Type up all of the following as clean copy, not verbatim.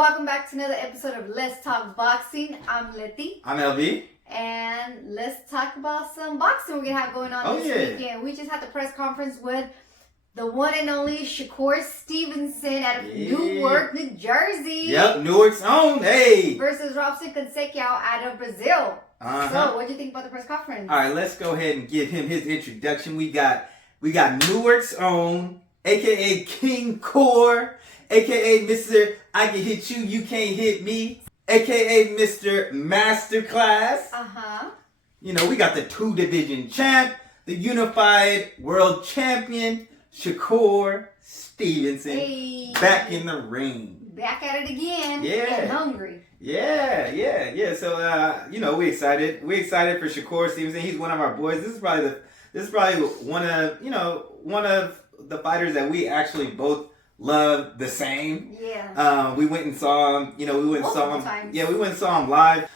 Welcome back to another episode of Let's Talk Boxing. I'm Leti. I'm LB. And let's talk about some boxing we're going to have going on this weekend. We just had the press conference with the one and only Shakur Stevenson out of Newark, New Jersey. Yep, Newark's own. Hey. Versus Robson Conceicao out of Brazil. So, what do you think about the press conference? All right, let's go ahead and give him his introduction. We got Newark's own, a.k.a. King Core, a.k.a. Mr. I Can Hit You, You Can't Hit Me, a.k.a. Mr. Masterclass. You know, we got the 2-division champ, the unified world champion, Shakur Stevenson, back in the ring. Back at it again. Yeah. And hungry. Yeah. So, we excited. We're excited for Shakur Stevenson. He's one of our boys. This is probably one of the fighters that we actually both love the same. Yeah. We went and saw him. We went and saw him. Times. Yeah, we went and saw him live.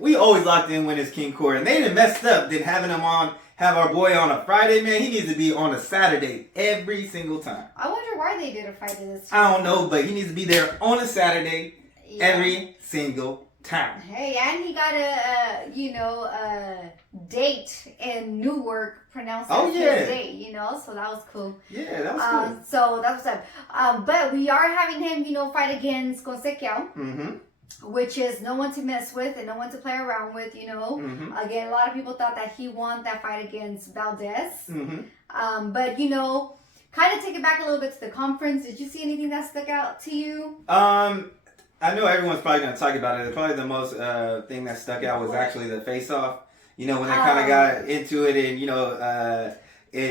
We always locked in when it's King Core, and they done messed up. Then have our boy on a Friday, man. He needs to be on a Saturday every single time. I wonder why they did a Friday this time. I don't know, but he needs to be there on a Saturday every single time. Hey, and he got a date in Newark pronounced as his date, so that was cool. Yeah, that was cool. So that was up. But we are having him, fight against Conceicao. Which is no one to mess with and no one to play around with, Again, a lot of people thought that he won that fight against Valdez. But, kind of take it back a little bit to the conference. Did you see anything that stuck out to you? I know everyone's probably going to talk about it. Probably the most thing that stuck out was actually the face-off. When they kind of got into it and,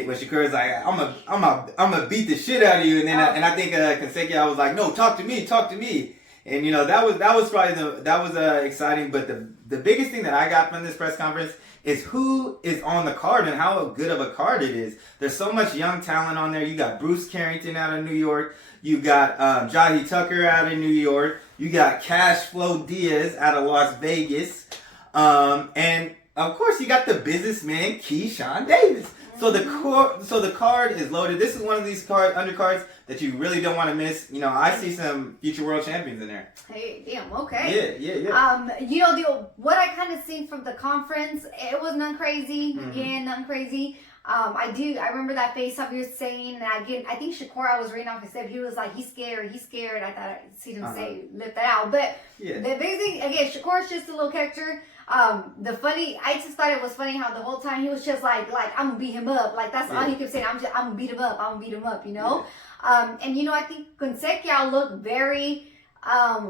when Shakur's like, I'm gonna beat the shit out of you. And then and I think Conceicao was like, no, talk to me. And that was probably exciting, but the biggest thing that I got from this press conference is who is on the card and how good of a card it is. There's so much young talent on there. You got Bruce Carrington out of New York. You got Jahi Tucker out of New York. You got Cash Flow Diaz out of Las Vegas. And of course you got the businessman Keyshawn Davis. So the card is loaded. This is one of these undercards that you really don't want to miss. I see some future world champions in there. Hey, damn, okay. Yeah. What I kind of seen from the conference, it was nothing crazy. Again, nothing crazy. I remember that face-off you were saying, and I think Shakur, I was reading off his step, he was like, he's scared. I thought I seen him say, lift that out. But the big thing, again, Shakur's just a little character. I just thought it was funny how the whole time he was just like I'm gonna beat him up. Like that's all he kept saying. I'm gonna beat him up. Yeah. And I think Conceicao looked very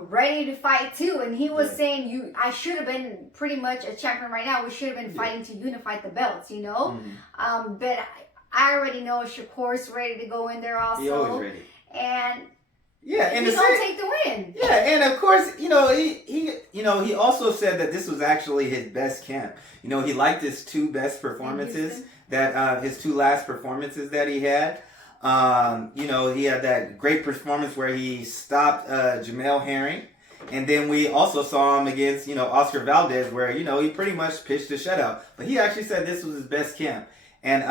ready to fight too. And he was saying, I should have been pretty much a champion right now. We should have been fighting to unify the belts, But I already know Shakur's ready to go in there also. He always ready. And and he's gonna take the win. Yeah, and of course, he also said that this was actually his best camp. He liked his two best performances, his two last performances that he had. He had that great performance where he stopped Jamel Herring, and then we also saw him against Oscar Valdez, where he pretty much pitched a shutout. But he actually said this was his best camp. And,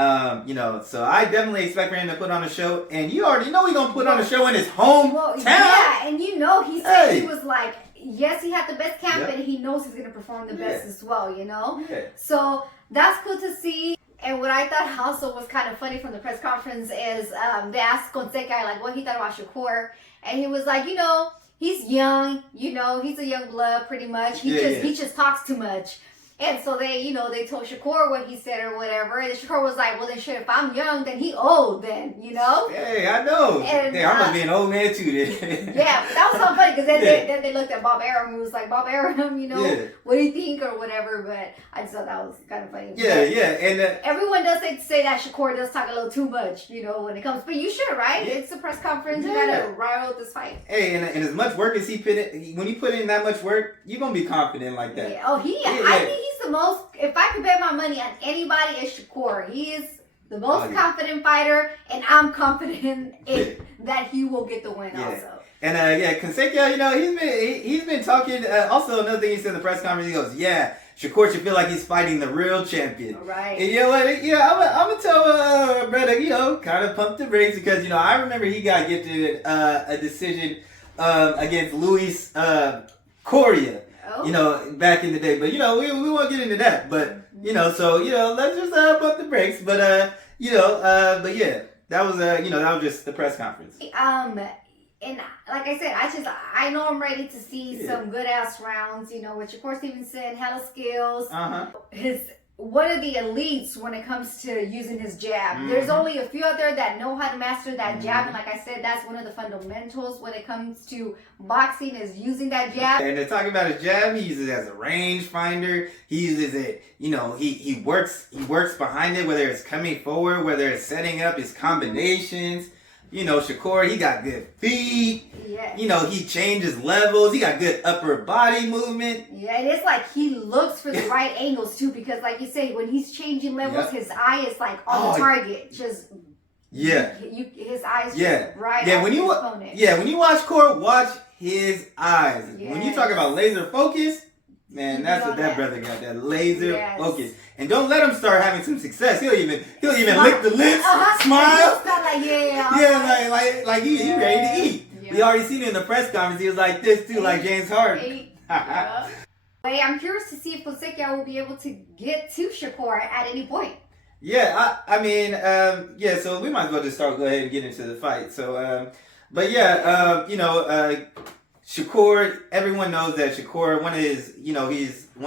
so I definitely expect for him to put on a show. And you already know he's going to put on a show in his hometown. Yeah, and he said he was like, yes, he had the best camp, and he knows he's going to perform the best as well, Yeah. So that's cool to see. And what I thought also was kind of funny from the press conference is they asked Conceicao, like, what he thought about Shakur. And he was like, he's young, he's a young blood pretty much. He just talks too much. And so they told Shakur what he said or whatever. And Shakur was like, well, then shit, if I'm young, then he old then, Hey, I know. And, I must be an old man too then. Yeah, but that was so funny because then they looked at Bob Arum, who was like, Bob Arum, what do you think or whatever. But I just thought that was kind of funny. Yeah. And everyone does say that Shakur does talk a little too much, when it comes. But you should, right? Yeah. It's a press conference. You got to rile out this fight. Hey, and as much work as he put in, when you put in that much work, you're going to be confident like that. Yeah. Oh, I think he's the most, if I could bet my money on anybody, it's Shakur. He is the most confident fighter, and I'm confident that he will get the win also. And Conceicao, he's been talking. Also, another thing he said in the press conference, he goes, Shakur should feel like he's fighting the real champion. Right. And you know what? I'm gonna tell brother, kind of pump the brakes because I remember he got gifted a decision against Luis Coria. Oh. You know, back in the day. But, you know, we won't get into that. But, you know, so, you know, let's just pump the brakes. But, you know, but yeah, that was, you know, that was just the press conference. And like I said, I know I'm ready to see some good ass rounds, you know, with Shakur Stevenson, hella skills. His one of the elites when it comes to using his jab. There's only a few out there that know how to master that jab, and like I said, that's one of the fundamentals when it comes to boxing is using that jab. And to talk about his jab, he uses it as a range finder. He uses it, you know, he works behind it, whether it's coming forward, whether it's setting up his combinations. You know, Shakur, he got good feet. Yes. You know, he changes levels. He got good upper body movement. Yeah, and it's like he looks for the right angles too, because like you say, when he's changing levels, his eye is like on the target. Just his eyes just right. Yeah, when you watch Shakur, watch his eyes. Yes. When you talk about laser focus, man, that's what that brother got. That laser focus. And don't let him start having some success. He'll even lick the lips, smile. Like he ready to eat. Yeah. We already seen it in the press conference. He was like this too, like James Harden. Hey, I'm curious to see if Conceicao will be able to get to Shakur at any point. Yeah, I mean, yeah. So we might as well just go ahead and get into the fight. So, but yeah, you know, Shakur. Everyone knows that Shakur. One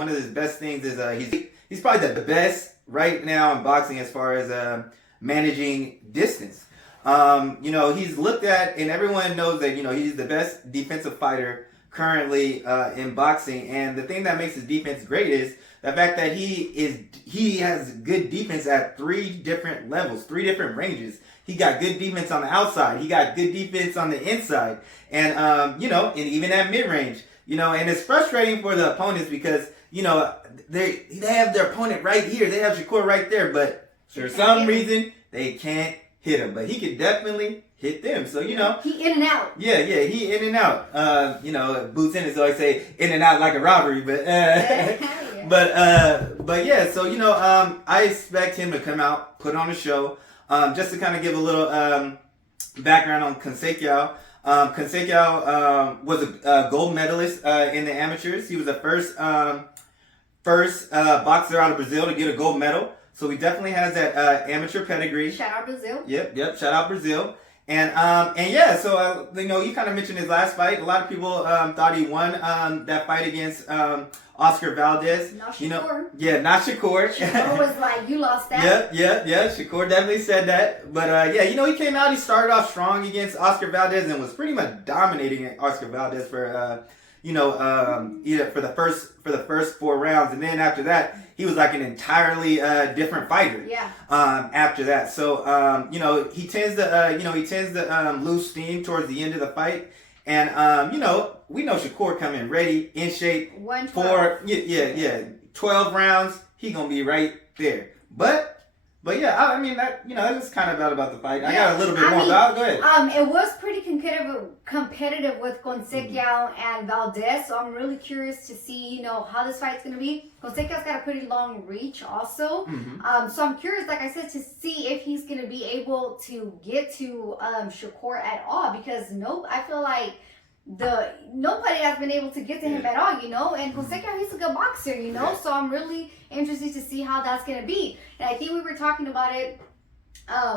of his best things is he's probably the best right now in boxing as far as managing distance. You know, he's looked at, and everyone knows that, you know, he's the best defensive fighter currently in boxing. And the thing that makes his defense great is the fact that he has good defense at 3 different levels, 3 different ranges. He got good defense on the outside. He got good defense on the inside. And, you know, and even at mid-range, you know, and it's frustrating for the opponents because, you know, they have their opponent right here. They have Shakur right there, but for some reason they can't hit him. But he can definitely hit them. So, you know, he in and out. Yeah, he in and out. You know, Boots Ennis always say in and out like a robbery, but but yeah. So, you know, I expect him to come out, put on a show, just to kind of give a little background on Conceicao. Conceicao was a gold medalist in the amateurs. He was the first boxer out of Brazil to get a gold medal. So he definitely has that amateur pedigree. Shout out Brazil. Yep. Shout out Brazil. And yeah, so you know, you kind of mentioned his last fight. A lot of people thought he won that fight against Oscar Valdez. Not Shakur. You know, yeah, not Shakur. Shakur was like, you lost that. Yeah. Shakur definitely said that. But yeah, you know, he came out. He started off strong against Oscar Valdez and was pretty much dominating Oscar Valdez for you know, for the first 4 rounds, and then after that, he was like an entirely different fighter. Yeah. After that, so you know, he tends to lose steam towards the end of the fight, and you know, we know Shakur coming ready, in shape for 12 rounds. He gonna be right there, But yeah, I mean, that, you know, that's kind of about the fight. I got a little bit more about. Go ahead. It was pretty competitive with Conceicao and Valdez, so I'm really curious to see, you know, how this fight's gonna be. Conceicao's got a pretty long reach, also. So I'm curious, like I said, to see if he's gonna be able to get to Shakur at all, because I feel like nobody has been able to get to him at all, you know, and Conceicao, he's a good boxer, you know, so I'm really interested to see how that's gonna be. And I think we were talking about it,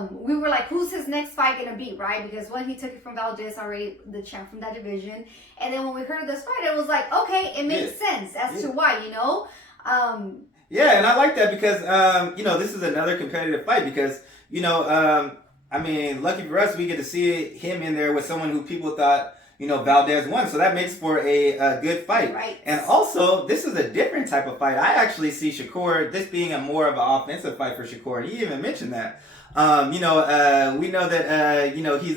we were like, who's his next fight gonna be, right? Because when he took it from Valdez, already the champ from that division, and then when we heard of this fight, it was like, okay, it makes sense as to why, you know. Yeah, and I like that because you know, this is another competitive fight because, you know, I mean, lucky for us, we get to see him in there with someone who people thought, you know, Valdez won, so that makes for a good fight. Right. And also, this is a different type of fight. I actually see Shakur, this being a more of an offensive fight for Shakur. He even mentioned that. You know, we know that you know, he's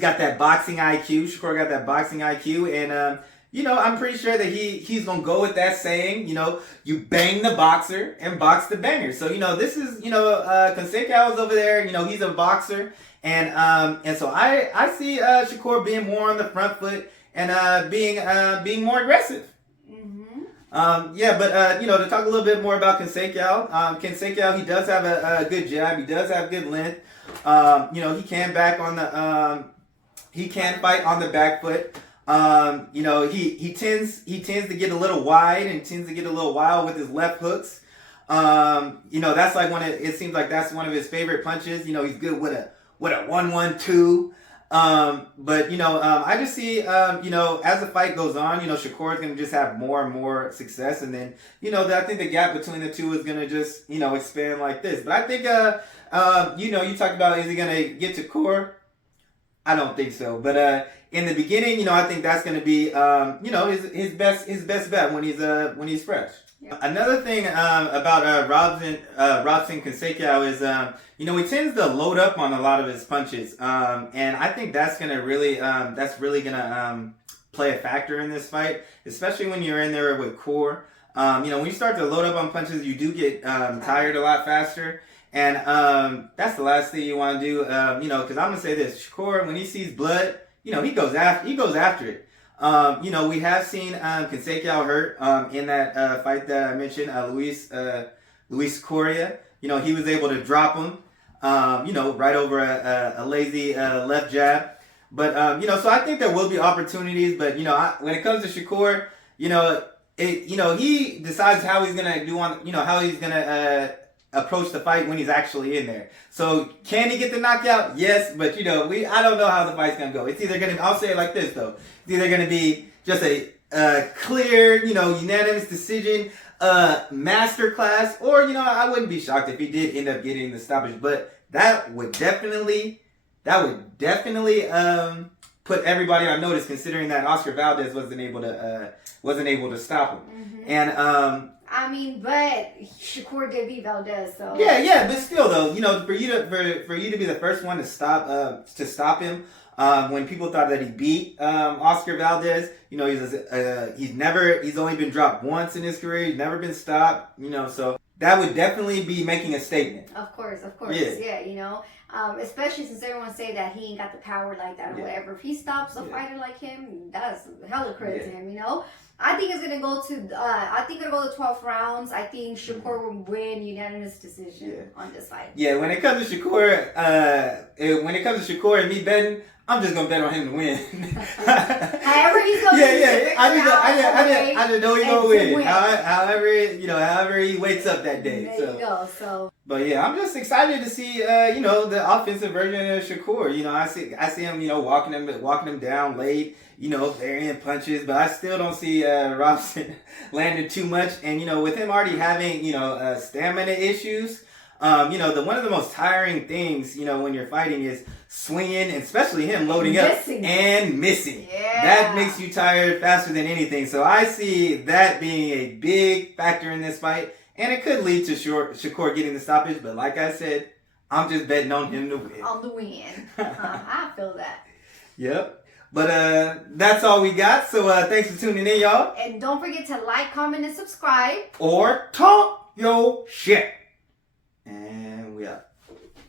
got that boxing IQ. Shakur got that boxing IQ, and you know, I'm pretty sure that he's gonna go with that saying. You know, you bang the boxer and box the banger. So, you know, this is, you know, Conceicao is over there. You know, he's a boxer. And so I see Shakur being more on the front foot and being more aggressive. Yeah, but you know, to talk a little bit more about Conceicao, Conceicao, he does have a good jab. He does have good length. You know, he can back on the He can fight on the back foot. You know, he tends to get a little wide and tends to get a little wild with his left hooks. You know, that's like it seems like that's one of his favorite punches. You know, he's good with a 1-1-2. But you know, I just see, you know, as the fight goes on, you know, Shakur is going to just have more and more success. And then, you know, I think the gap between the two is going to just, you know, expand like this. But I think, you know, you talked about, is he going to get to core? I don't think so. But, in the beginning, you know, I think that's going to be, you know, his best bet when he's fresh. Yep. Another thing about Robson Conceicao is, you know, he tends to load up on a lot of his punches, and I think that's gonna really play a factor in this fight, especially when you're in there with core. You know, when you start to load up on punches, you do get tired a lot faster, and that's the last thing you want to do. You know, because I'm gonna say this: Shakur, when he sees blood, you know, he goes after it. You know, we have seen Conceicao hurt in that fight that I mentioned, Luis Correa. You know, he was able to drop him, you know, right over a lazy left jab. But, you know, so I think there will be opportunities. But, you know, when it comes to Shakur, you know, he decides how he's going to do on, you know, how he's going to approach the fight when he's actually in there. So can he get the knockout? Yes, but you know, I don't know how the fight's gonna go. It's either gonna, I'll say it like this though, it's either gonna be just a clear, you know, unanimous decision, masterclass, or you know, I wouldn't be shocked if he did end up getting the stoppage. But that would definitely put everybody on notice, considering that Oscar Valdez wasn't able to stop him. Mm-hmm. And I mean, but Shakur did beat Valdez, so yeah, but still though, you know, for you to be the first one to stop him, when people thought that he beat Oscar Valdez, you know, he's only been dropped once in his career, he's never been stopped, you know, so that would definitely be making a statement. Of course, yeah, you know, especially since everyone say that he ain't got the power like that or whatever. If he stops a fighter like him, that's hella credit to him, you know. I think it's gonna go to 12 rounds. I think Shakur will win unanimous decision on this fight. Yeah, when it comes to Shakur, and me betting, I'm just gonna bet on him to win. However he's gonna win. I just know he's gonna win. However he wakes up that day. There you go. So. But yeah, I'm just excited to see you know, the offensive version of Shakur. You know, I see him, you know, walking him down late, you know, varying punches, but I still don't see Robson landing too much. And you know, with him already having, you know, stamina issues, you know, one of the most tiring things, you know, when you're fighting is swinging, and especially him loading up and missing. Yeah. That makes you tired faster than anything. So I see that being a big factor in this fight. And it could lead to Shakur getting the stoppage, but like I said, I'm just betting on him to win. On the win. I feel that. Yep. But that's all we got. So thanks for tuning in, y'all. And don't forget to like, comment, and subscribe. Or talk your shit. And we out.